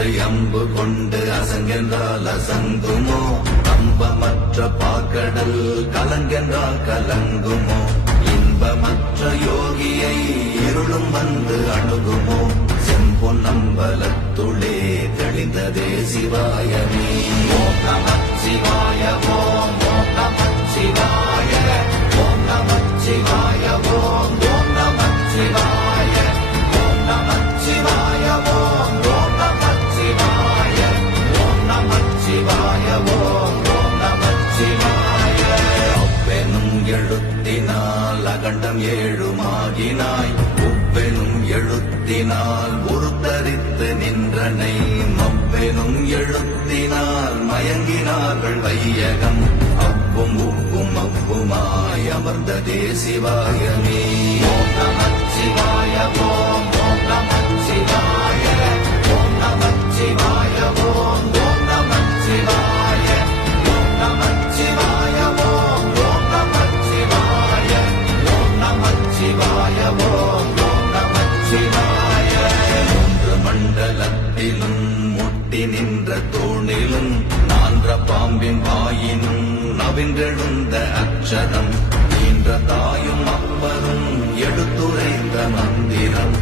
தொட்டு அம்பு கொண்டு அசங்கென்றால் அசங்குமோ? அம்பமற்ற பாக்கடல் கலங்கென்றால் கலங்குமோ? இன்பமற்ற யோகியை இருளும் வந்து அணுகுமோ? செம்பொன் அம்பலத்துளே தெளிந்ததே சிவாயமே. ஓம் நம சிவாய ஓம் ஓம் நம சிவாய ஓம் நம சிவாய. எழுத்தினால் அகண்டம் ஏழுமாகினாய். உப்பெனும் எழுத்தினால் உருத்தரித்து நின்றனை. மப்பெனும் எழுத்தினால் மயங்கினார்கள் வையகம். அவ்வும் உப்பும் அவ்வுமாய் அமர்ந்த தேசிவாயமே மண்டலத்திலும் முட்டி நின்ற தோணிலும் நான்ற பாம்பின் வாயினும் நவின்றெழுந்த அச்சரம். ஈன்ற தாயும் அப்பரும் எடுத்துரைத்த மந்திரம்.